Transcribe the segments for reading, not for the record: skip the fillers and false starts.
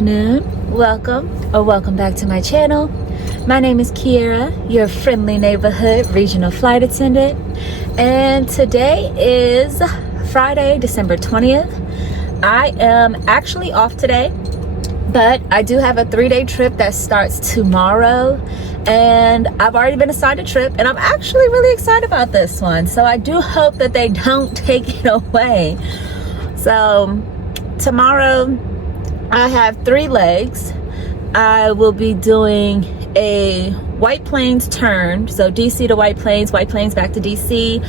afternoon, welcome back to my channel. My name is Kiera, your friendly neighborhood regional flight attendant, and today is Friday, December 20th. I am actually off today, but I do have a 3-day trip that starts tomorrow, and I've already been assigned a trip, and I'm actually really excited about this one. So I do hope that they don't take it away. So tomorrow I have 3 legs. I will be doing a White Plains turn, so DC to White Plains back to DC,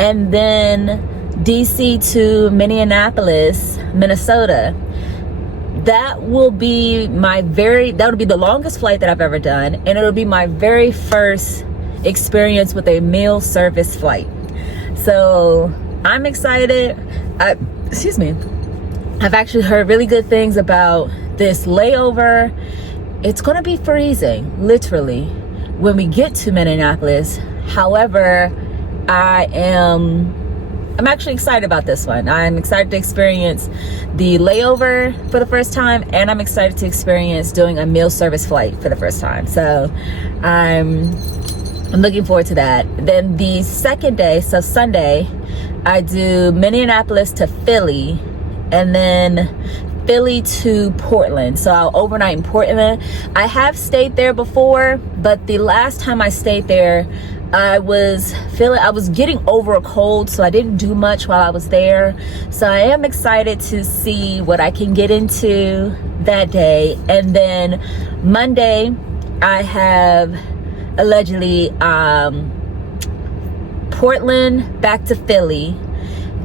and then DC to Minneapolis, Minnesota. That will be the longest flight that I've ever done, and it'll be my very first experience with a meal service flight. So I'm excited. I've actually heard really good things about this layover. It's gonna be freezing, literally, when we get to Minneapolis. However, I'm actually excited about this one. I'm excited to experience the layover for the first time, and I'm excited to experience doing a meal service flight for the first time. So I'm looking forward to that. Then the second day, so Sunday, I do Minneapolis to Philly, and then Philly to Portland. So I'll overnight in Portland. I have stayed there before, but the last time I stayed there, I was getting over a cold, so I didn't do much while I was there. So I am excited to see what I can get into that day. And then Monday, I have allegedly Portland back to Philly,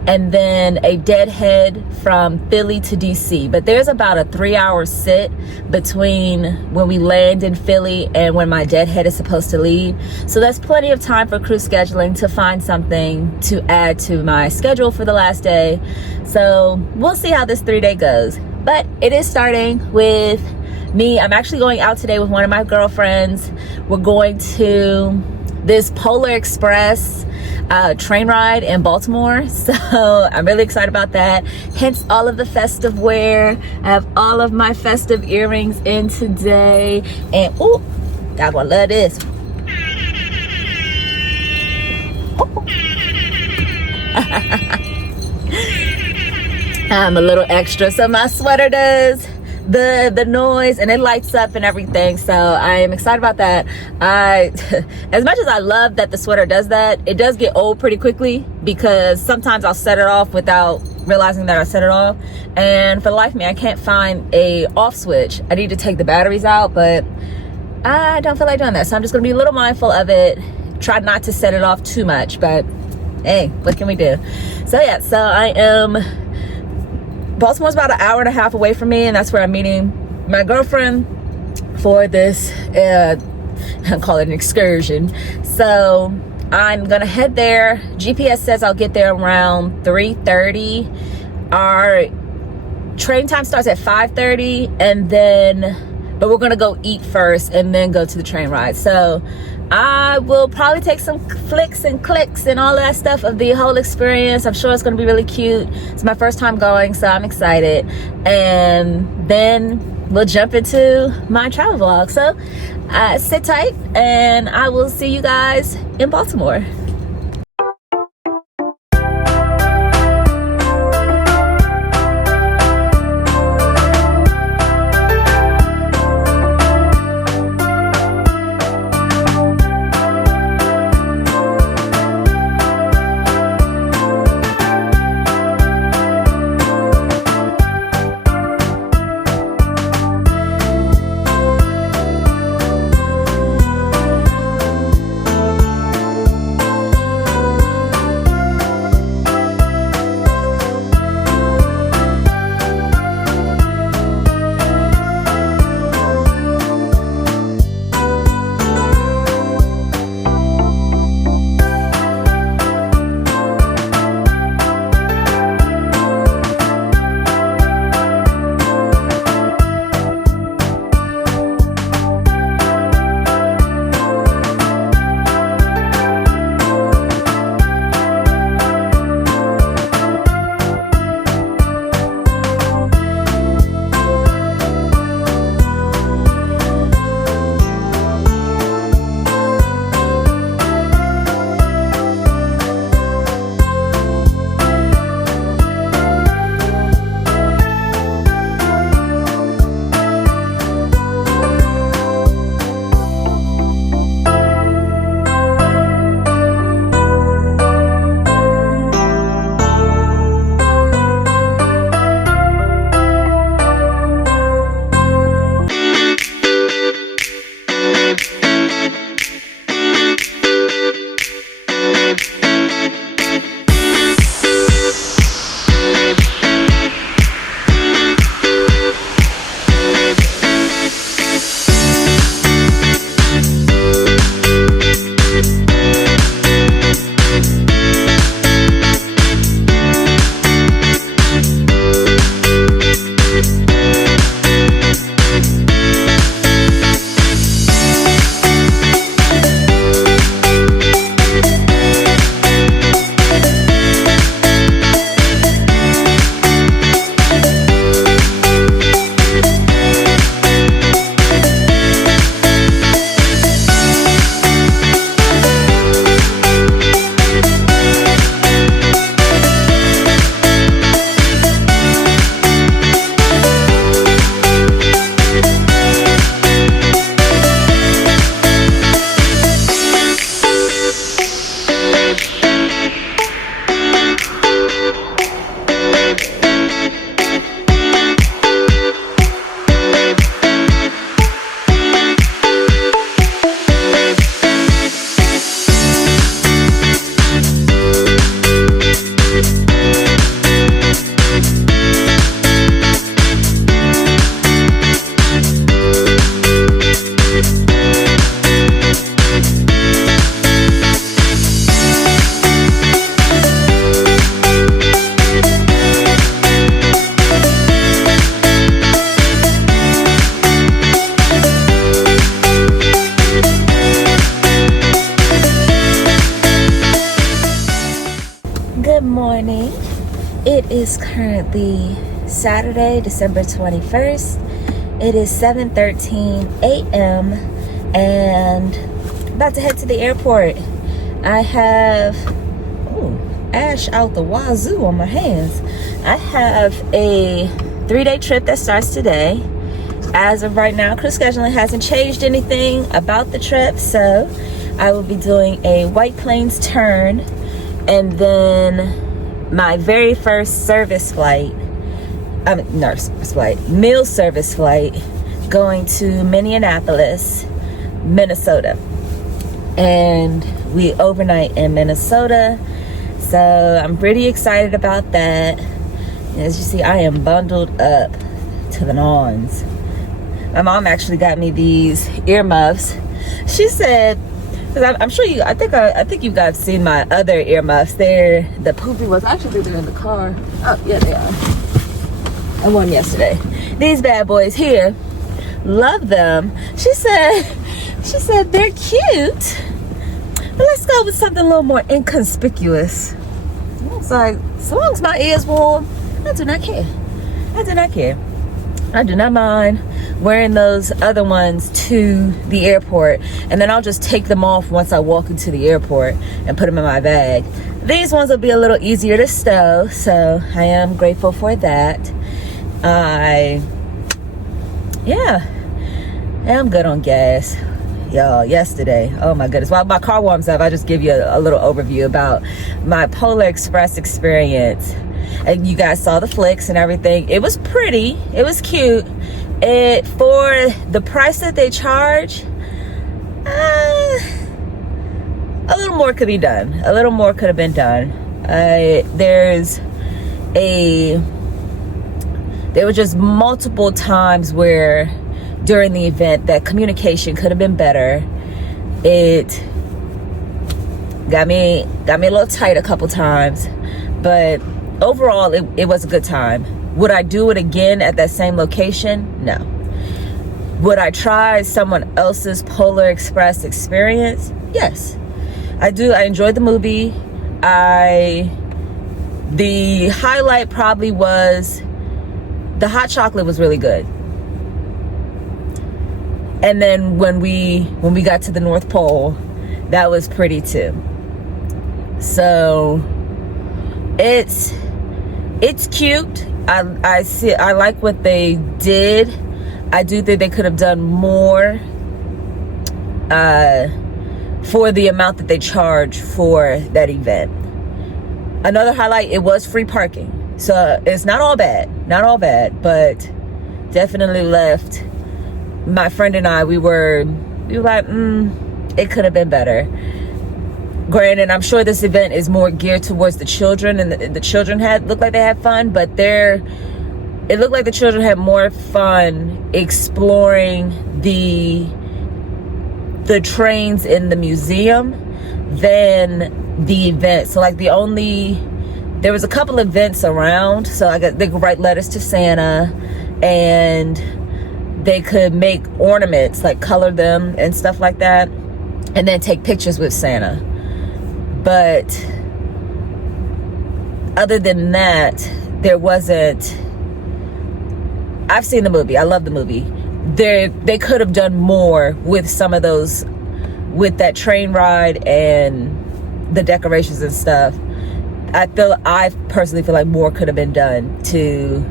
and then a deadhead from Philly to DC. But there's about a 3-hour sit between when we land in Philly and when my deadhead is supposed to leave. So that's plenty of time for crew scheduling to find something to add to my schedule for the last day. So we'll see how this 3-day goes. But it is starting with me. I'm actually going out today with one of my girlfriends. We're going to this Polar Express train ride in Baltimore, so I'm really excited about that. Hence all of the festive wear. I have all of my festive earrings in today, and ooh, y'all gonna love this. I'm a little extra, so my sweater does the noise and it lights up and everything, so I am excited about that. As much as I love that the sweater does that, it does get old pretty quickly, because sometimes I'll set it off without realizing that I set it off, and for the life of me I can't find a off switch. I need to take the batteries out, but I don't feel like doing that, so I'm just gonna be a little mindful of it, try not to set it off too much, but hey, what can we do? So yeah, so Baltimore's about 1.5 hours away from me, and that's where I'm meeting my girlfriend for this, I call it an excursion. So I'm gonna head there. GPS says I'll get there around 3:30. Our train time starts at 5:30, but we're gonna go eat first and then go to the train ride. So I will probably take some flicks and clicks and all that stuff of the whole experience. I'm sure it's going to be really cute. It's my first time going, so I'm excited. And then we'll jump into my travel vlog. So sit tight, and I will see you guys in Baltimore. It is currently Saturday, December 21st. It is 7:13 a.m. and about to head to the airport. I have ash out the wazoo on my hands. I have a 3-day trip that starts today. As of right now, crew scheduling hasn't changed anything about the trip, so I will be doing a White Plains turn and then my very first meal service flight going to Minneapolis, Minnesota. And we overnight in Minnesota, so I'm pretty excited about that. As you see, I am bundled up to the nines. My mom actually got me these earmuffs. She said, because I'm sure I think you guys seen my other earmuffs. They're the poopy ones. I actually think they're in the car. Oh, yeah, they are. I won yesterday. These bad boys here, love them. She said they're cute, but let's go with something a little more inconspicuous. It's like, so long as my ears warm, I do not care. I do not care. I do not mind wearing those other ones to the airport, and then I'll just take them off once I walk into the airport and put them in my bag. These ones will be a little easier to stow, so I am grateful for that. I'm good on gas. Y'all, yesterday, oh my goodness, while my car warms up, I'll just give you a little overview about my Polar Express experience. And you guys saw the flicks and everything. It was pretty, it was cute. For the price that they charge, a little more could be done. A little more could have been done. There were just multiple times where during the event that communication could have been better. It got me a little tight a couple times, but overall it was a good time. Would I do it again at that same location? No. Would I try someone else's Polar Express experience? Yes, I do. I enjoyed the movie. The highlight probably was the hot chocolate was really good. And then when we got to the North Pole, that was pretty too. So it's cute. I like what they did. I do think they could have done more for the amount that they charge for that event. Another highlight, it was free parking. So it's not all bad, but definitely left. My friend and I, we were like, it could have been better. Granted, I'm sure this event is more geared towards the children, and the children looked like they had fun, but it looked like the children had more fun exploring the trains in the museum than the event. So like there was a couple events around, so they could write letters to Santa, and they could make ornaments, like color them and stuff like that, and then take pictures with Santa. But other than that, there wasn't. I've seen the movie. I love the movie. They could have done more with some of those, with that train ride and the decorations and stuff. I personally feel like more could have been done to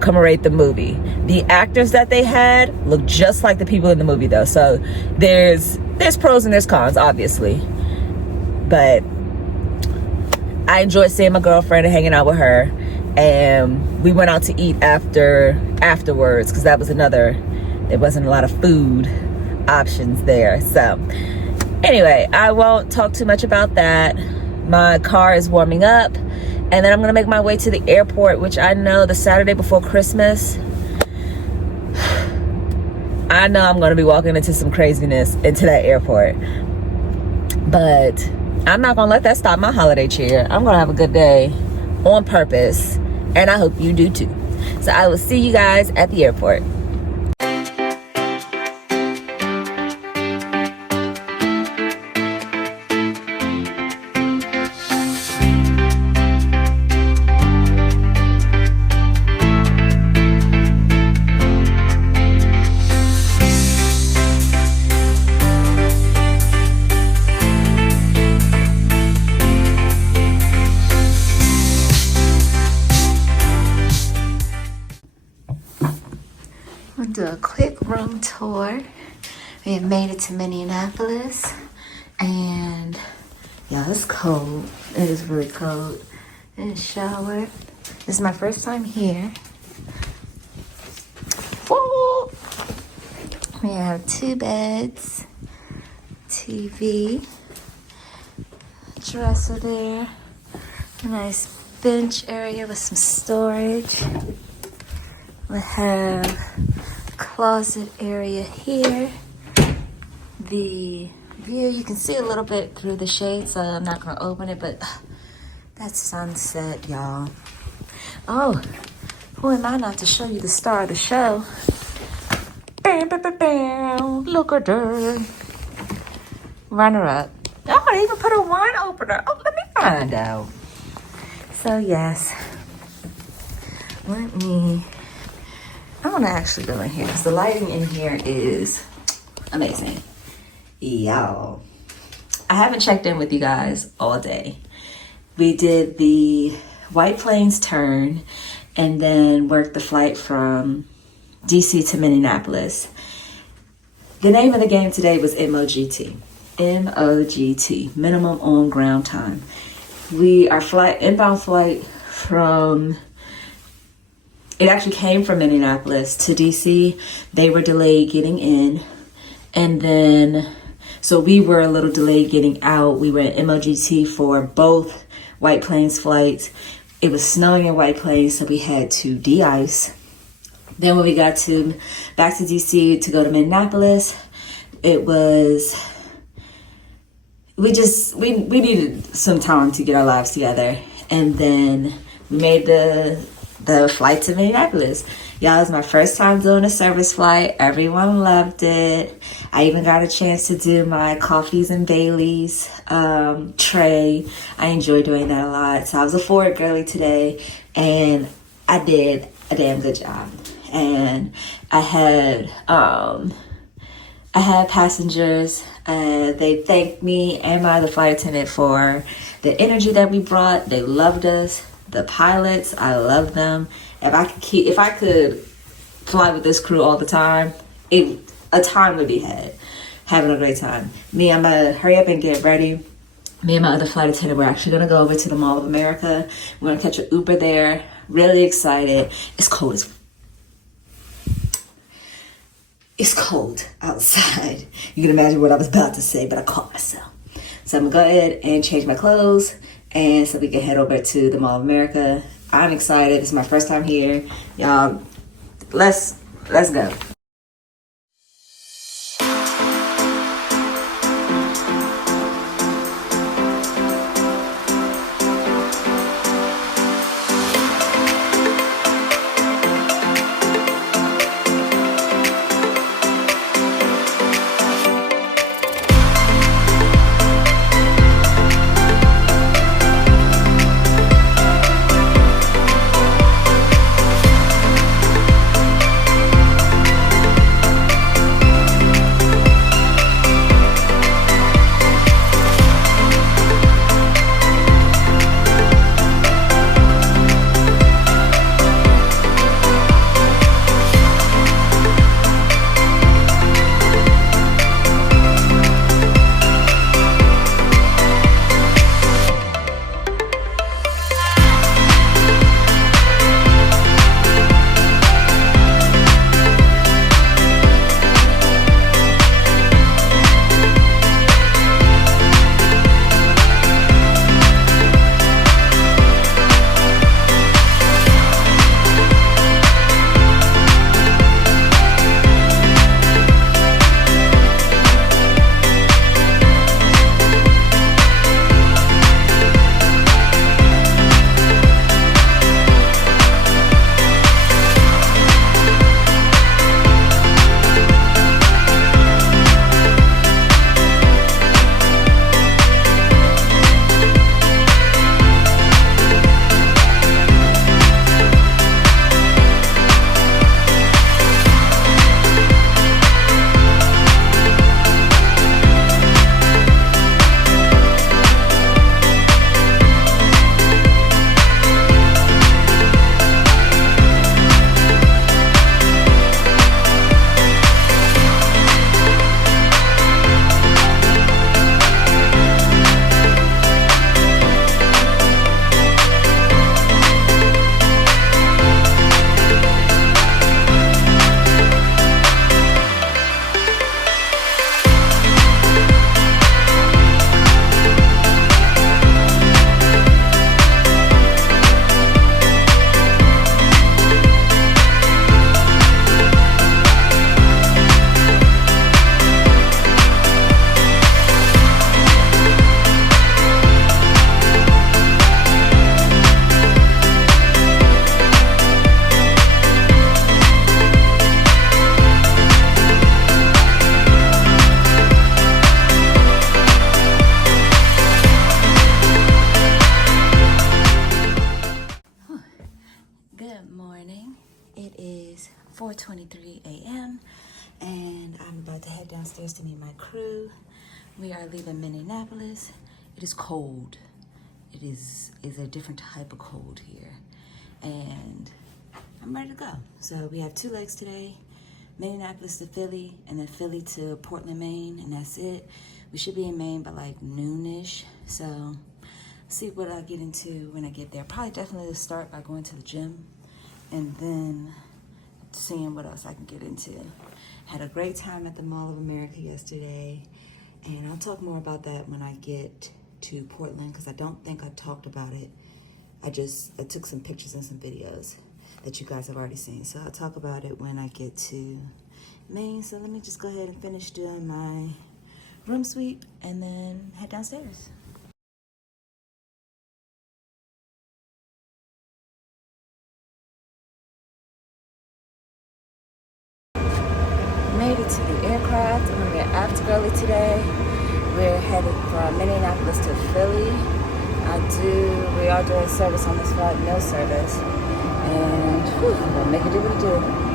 commemorate the movie. The actors that they had look just like the people in the movie, though. So there's pros and there's cons, obviously. But I enjoyed seeing my girlfriend and hanging out with her, and we went out to eat afterwards, because there wasn't a lot of food options there. So anyway, I won't talk too much about that. My car is warming up, and then I'm gonna make my way to the airport, which I know the Saturday before Christmas, I know I'm gonna be walking into some craziness into that airport. But I'm not gonna let that stop my holiday cheer. I'm gonna have a good day on purpose, and I hope you do too. So I will see you guys at the airport. tour. We have made it to Minneapolis, and yeah, it's cold. It is really cold. And shower. This is my first time here. Woo! We have 2 beds, TV, dresser there, a nice bench area with some storage. We have a closet area here. The view, you can see a little bit through the shade, so I'm not gonna open it, but that's sunset, y'all. Oh, who am I not to show you the star of the show? Bam, bam, bam, bam. Look at her. Runner up. Oh, they even put a wine opener. Oh, let me find out. So, yes. I want to actually go in here because the lighting in here is amazing. Y'all. I haven't checked in with you guys all day. We did the White Plains turn and then worked the flight from DC to Minneapolis. The name of the game today was MOGT. MOGT, minimum on ground time. Our inbound flight it actually came from Minneapolis to DC. They were delayed getting in. And then, so we were a little delayed getting out. We were at MOGT for both White Plains flights. It was snowing in White Plains, so we had to de-ice. Then when we got back to DC to go to Minneapolis, we needed some time to get our lives together. And then we made the flight to Minneapolis. Y'all, it was my first time doing a service flight. Everyone loved it. I even got a chance to do my coffees and Baileys tray. I enjoy doing that a lot. So I was a forward girly today, and I did a damn good job. And I had passengers. They thanked me and the flight attendant for the energy that we brought. They loved us. The pilots, I love them. If I could fly with this crew all the time, a time would be had. Having a great time. I'm gonna hurry up and get ready. Me and my other flight attendant, we're actually gonna go over to the Mall of America. We're gonna catch an Uber there. Really excited. It's cold outside. You can imagine what I was about to say, but I caught myself. So I'm gonna go ahead and change my clothes, and so we can head over to the Mall of America. I'm excited. This is my first time here. Y'all, let's go. 6:23 a.m. and I'm about to head downstairs to meet my crew. We are leaving Minneapolis. It is cold. It is a different type of cold here. And I'm ready to go. So we have 2 legs today. Minneapolis to Philly, and then Philly to Portland, Maine, and that's it. We should be in Maine by like noonish. So see what I get into when I get there. Probably definitely start by going to the gym and then seeing what else I can get into. Had a great time at the Mall of America yesterday, and I'll talk more about that when I get to Portland, because I don't think I talked about it. I took some pictures and some videos that you guys have already seen, so I'll talk about it when I get to Maine. So let me just go ahead and finish doing my room sweep and then head downstairs. Made it to the aircraft. I'm gonna get after early today. We're headed from Minneapolis to Philly. We are doing service on this flight, meal service. And we're gonna make it do what it do.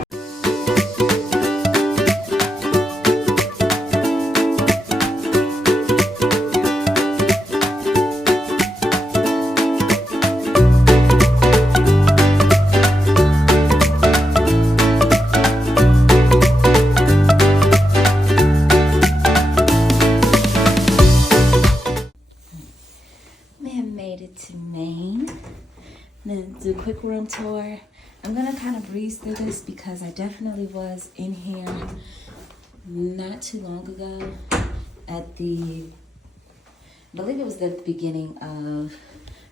Do a quick room tour. I'm gonna kind of breeze through this because I definitely was in here not too long ago I believe it was the beginning of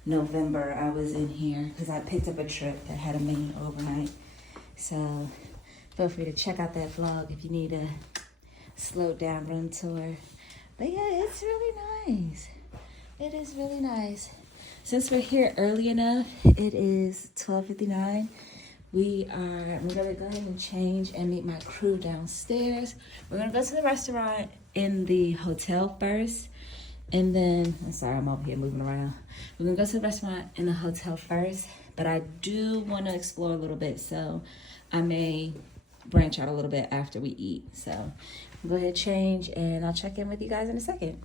November. I was in here because I picked up a trip that had a mini overnight. So feel free to check out that vlog if you need a slowed down room tour. But yeah, it's really nice. It is really nice. Since we're here early enough, it is 12:59. We're gonna go ahead and change and meet my crew downstairs. We're gonna go to the restaurant in the hotel first, and then, I'm sorry, I'm over here moving around. We're gonna go to the restaurant in the hotel first, but I do wanna explore a little bit, so I may branch out a little bit after we eat. So go ahead, change, and I'll check in with you guys in a second.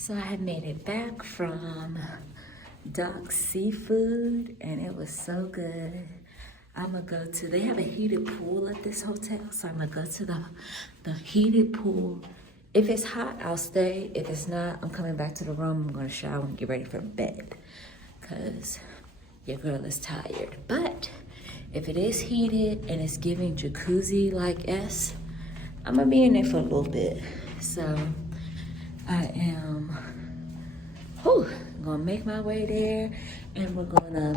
So I had made it back from Doc Seafood, and it was so good. They have a heated pool at this hotel, so I'm gonna go to the heated pool. If it's hot, I'll stay. If it's not, I'm coming back to the room. I'm gonna shower and get ready for bed, because your girl is tired. But if it is heated and it's giving jacuzzi-like-esque, I'm gonna be in there for a little bit. So I am gonna make my way there, and we're gonna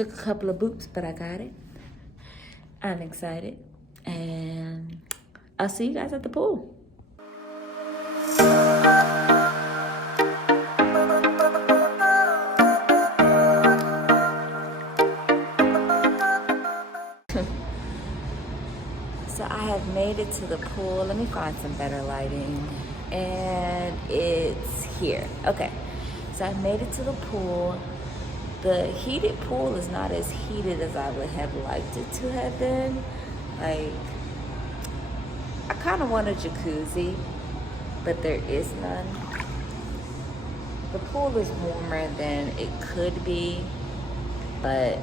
Took a couple of boots, but I got it. I'm excited. And I'll see you guys at the pool. So I have made it to the pool. Let me find some better lighting. And it's here. Okay. So I made it to the pool. The heated pool is not as heated as I would have liked it to have been. Like, I kind of want a jacuzzi, but there is none. The pool is warmer than it could be, but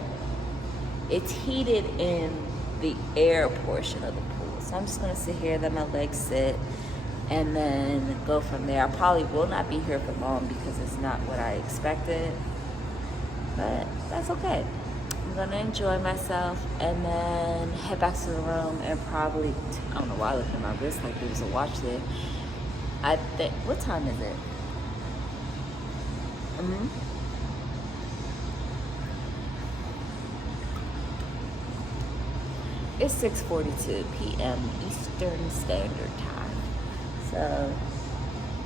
it's heated in the air portion of the pool. So I'm just gonna sit here, let my legs sit, and then go from there. I probably will not be here for long because it's not what I expected, but that's okay. I'm gonna enjoy myself and then head back to the room and probably, I don't know why I looked at my wrist like there was a watch there. I think, what time is it? It's 6:42 p.m. Eastern Standard Time. So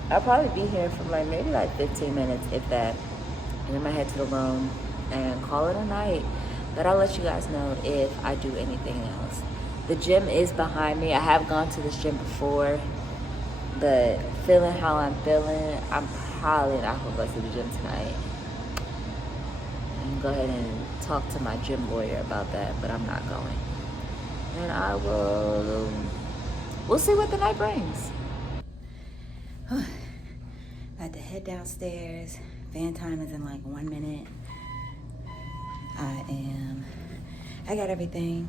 I'll probably be here for like maybe like 15 minutes, if that. And then I head to the room and call it a night. But I'll let you guys know if I do anything else. The gym is behind me. I have gone to this gym before, but feeling how I'm feeling, I'm probably not gonna go to the gym tonight. And go ahead and talk to my gym lawyer about that, but I'm not going. And we'll see what the night brings. About to head downstairs. Van time is in like 1 minute. I got everything.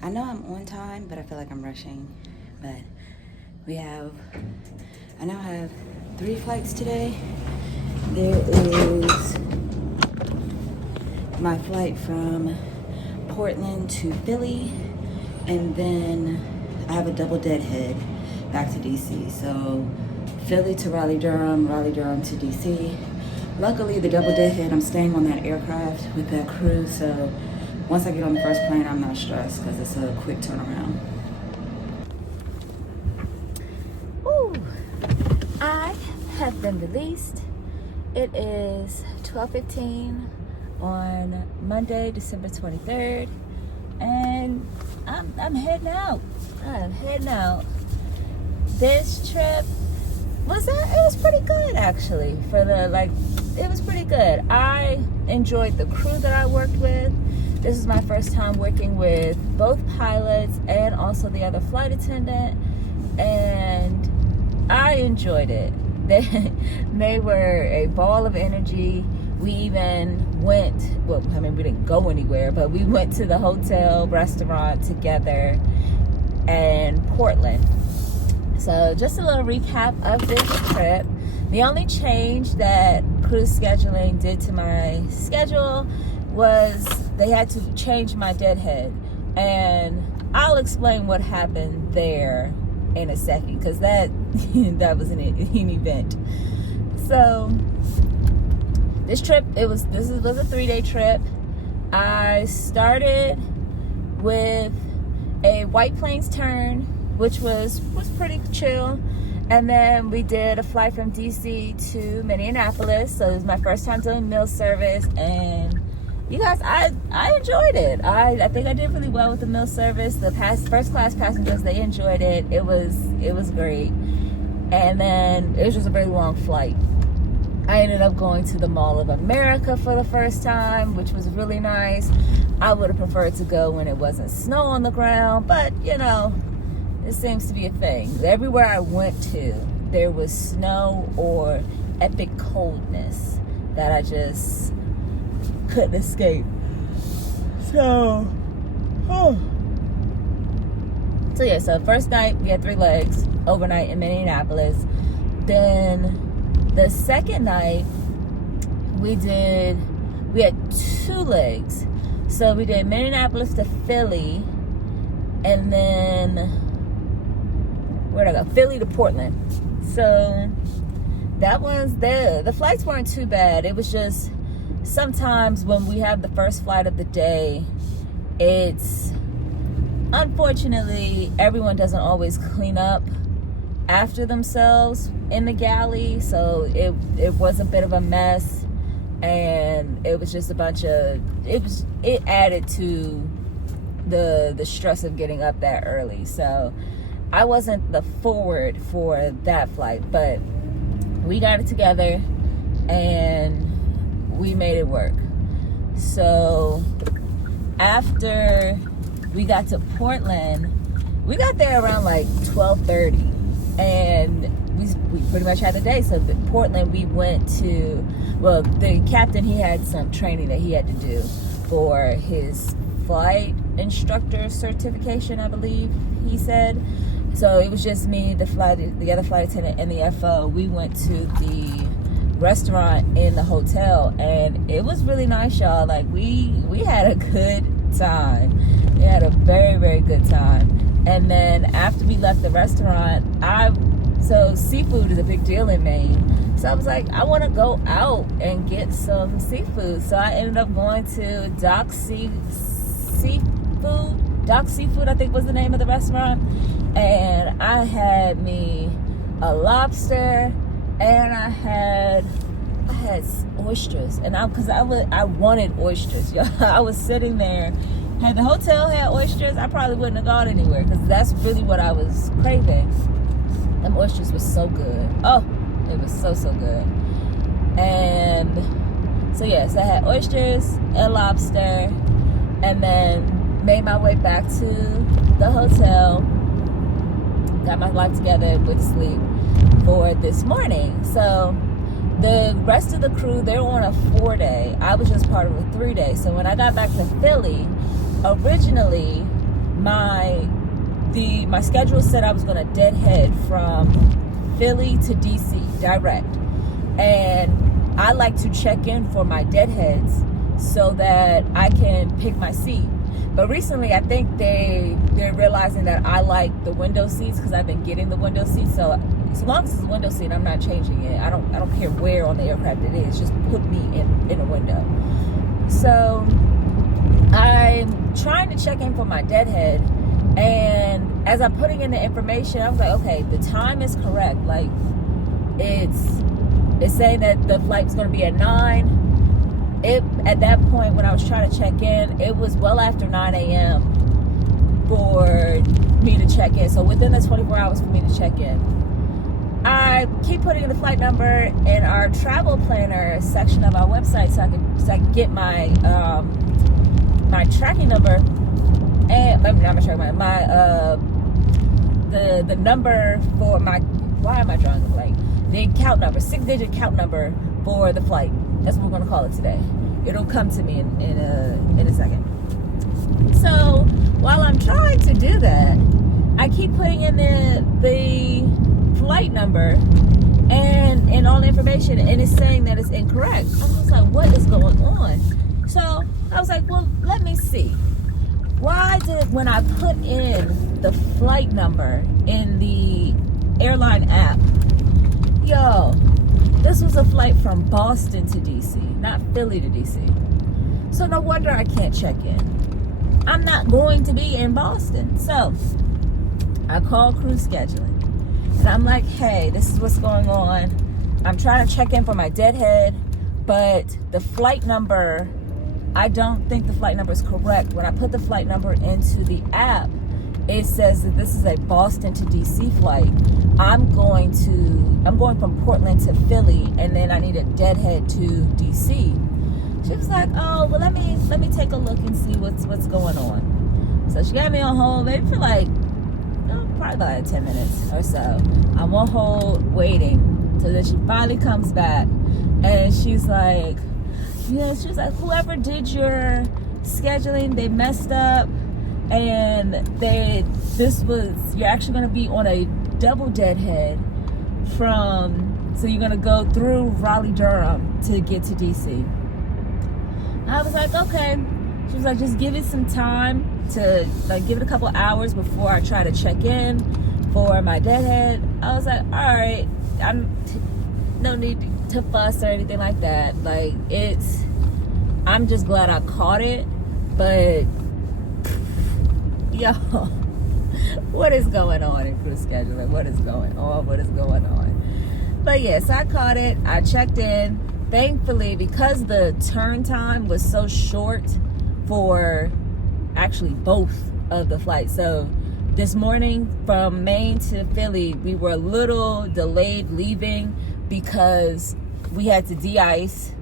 I know I'm on time, but I feel like I'm rushing. But I now have 3 flights today. There is my flight from Portland to Philly, and then I have a double deadhead back to DC. So Philly to Raleigh-Durham, Raleigh-Durham to DC. Luckily, the double deadhead, I'm staying on that aircraft with that crew, so once I get on the first plane, I'm not stressed because it's a quick turnaround. Ooh, I have been released. It is 12:15 on Monday, December 23rd, and I'm heading out. I'm heading out. This trip it was pretty good actually. It was pretty good. I enjoyed the crew that I worked with. This is my first time working with both pilots and also the other flight attendant, and I enjoyed it. They were a ball of energy. We even went, we didn't go anywhere, but we went to the hotel restaurant together in Portland. So just a little recap of this trip. The only change that cruise scheduling did to my schedule was they had to change my deadhead. And I'll explain what happened there in a second, because that was an event. So this trip, was a 3-day trip. I started with a White Plains turn, which was pretty chill. And then we did a flight from DC to Minneapolis. So it was my first time doing meal service, and you guys, I enjoyed it. I think I did really well with the meal service. The first class passengers, they enjoyed it. It was great. And then it was just a very long flight. I ended up going to the Mall of America for the first time, which was really nice. I would have preferred to go when it wasn't snow on the ground, but it seems to be a thing. Everywhere I went to, there was snow or epic coldness that I just couldn't escape. So so first night we had 3 legs overnight in Minneapolis. Then the second night we had 2 legs. So we did Minneapolis to Philly, and then where'd I go? Philly to Portland. So that was the flights weren't too bad. It was just sometimes when we have the first flight of the day, it's unfortunately everyone doesn't always clean up after themselves in the galley, so it was a bit of a mess, and it was just a bunch of it added to the stress of getting up that early. So I wasn't the forward for that flight, but we got it together and we made it work. So after we got to Portland, we got there around like 12:30, and we pretty much had the day. So Portland, we went to, well, the captain, he had some training that he had to do for his flight instructor certification, I believe he said. So it was just me, the other flight attendant, and the FO. We went to the restaurant in the hotel, and it was really nice, y'all. Like we had a good time. We had a very, very good time. And then after we left the restaurant, so seafood is a big deal in Maine. So I was like, I want to go out and get some seafood. So I ended up going to Doc Seafood, I think was the name of the restaurant. And I had me a lobster, and I had oysters. And I wanted oysters, y'all. I was sitting there. Had the hotel had oysters, I probably wouldn't have gone anywhere, because that's really what I was craving. Them oysters were so good. Oh, it was so good. And so yes, I had oysters and lobster, and then made my way back to the hotel. Got my life together with sleep for this morning. So the rest of the crew, they were on a 4-day. I was just part of a 3-day. So when I got back to Philly, originally my schedule said I was going to deadhead from Philly to DC direct, and I like to check in for my deadheads so that I can pick my seat. But recently, I think they're realizing that I like the window seats, because I've been getting the window seats. So as long as it's a window seat, I'm not changing it. I don't care where on the aircraft it is. Just put me in a window. So I'm trying to check in for my deadhead, and as I'm putting in the information, I was like, okay, the time is correct. Like it's saying that the flight's going to be at 9. At that point, when I was trying to check in, it was well after 9 a.m. for me to check in. So within the 24 hours for me to check in, I keep putting in the flight number in our travel planner section of our website, so I can get my my tracking number, and not my tracking, the number for my, why am I drawing the blank? The count number, 6-digit count number for the flight. That's what we're going to call it today. It'll come to me in a second. So while I'm trying to do that, I keep putting in the flight number and all the information, and it's saying that it's incorrect. I was like, what is going on? So I was like, well, let me see. Why did, when I put in the flight number in the airline app, yo, this was a flight from Boston to DC, not Philly to DC. So no wonder I can't check in. I'm not going to be in Boston. So I called crew scheduling, and I'm like, hey, this is what's going on. I'm trying to check in for my deadhead, but the flight number, I don't think the flight number is correct. When I put the flight number into the app, it says that this is a Boston to DC flight. I'm going from Portland to Philly, and then I need a deadhead to DC. She was like, oh, well, let me take a look and see what's going on. So she got me on hold maybe for like, probably about 10 minutes or so. I'm on hold waiting. So then she finally comes back, and she's like, whoever did your scheduling, they messed up, and you're actually going to be on a double deadhead so you're going to go through Raleigh-Durham to get to DC. I was like, okay. She was like, just give it some time to, like, give it a couple hours before I try to check in for my deadhead. I was like, all right, no need to fuss or anything like that. Like, I'm just glad I caught it. But yo, what is going on in crew scheduling? What is going on? But yes, I caught it. I checked in. Thankfully, because the turn time was so short for actually both of the flights. So this morning from Maine to Philly, we were a little delayed leaving because we had to de-ice,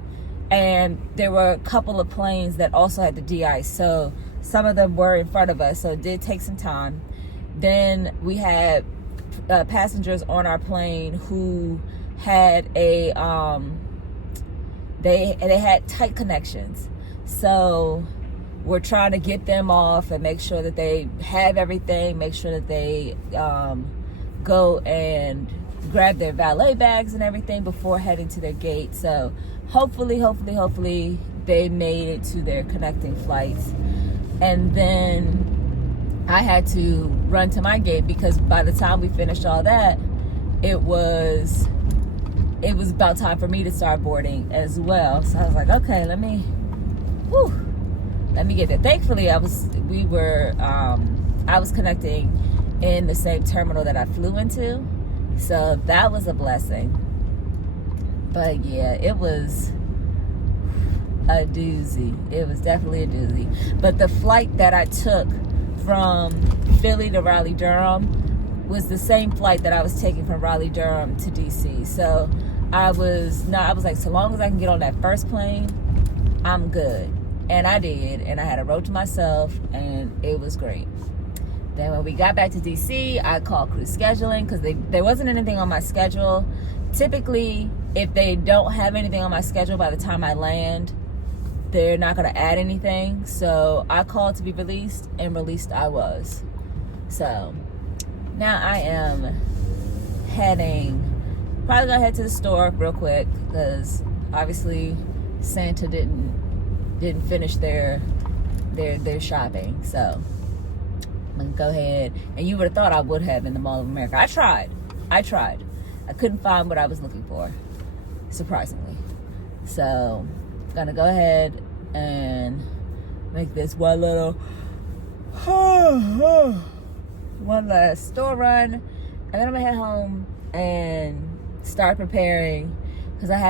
and there were a couple of planes that also had to de-ice. So some of them were in front of us, so it did take some time. Then we had passengers on our plane who had a they had tight connections. So we're trying to get them off and make sure that they have everything, make sure that they go and grab their valet bags and everything before heading to their gate. So hopefully they made it to their connecting flights. And then I had to run to my gate because by the time we finished all that, it was about time for me to start boarding as well. So I was like, okay, let me get there. Thankfully, I was connecting in the same terminal that I flew into, so that was a blessing. But yeah, it was a doozy. It was definitely a doozy. But the flight that I took from Philly to Raleigh-Durham was the same flight that I was taking from Raleigh-Durham to DC. So I was like, so long as I can get on that first plane, I'm good. And I did, and I had a row to myself, and it was great. Then when we got back to DC, I called crew scheduling because there wasn't anything on my schedule. Typically, if they don't have anything on my schedule by the time I land, they're not going to add anything. So I called to be released, and released I was. So now I am probably gonna head to the store real quick because obviously Santa didn't finish their shopping. So I'm gonna go ahead, and you would have thought I would have in the Mall of America. I tried. I couldn't find what I was looking for, surprisingly. So I'm gonna go ahead and make this one last store run, and then I'm gonna head home and start preparing because I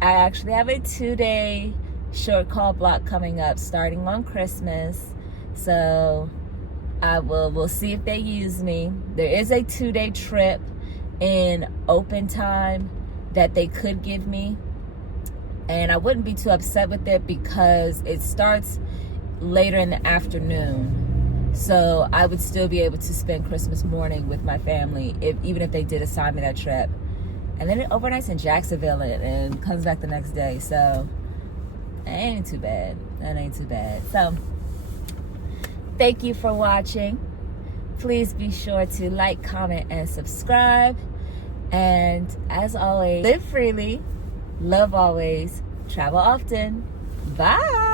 actually have a 2-day short call block coming up starting on Christmas. So we'll see if they use me. There is a 2-day trip in open time that they could give me, and I wouldn't be too upset with it because it starts later in the afternoon. So I would still be able to spend Christmas morning with my family even if they did assign me that trip. And then it overnights in Jacksonville and comes back the next day. So that ain't too bad. So thank you for watching. Please be sure to like, comment, and subscribe. And as always, live freely, love always, travel often. Bye.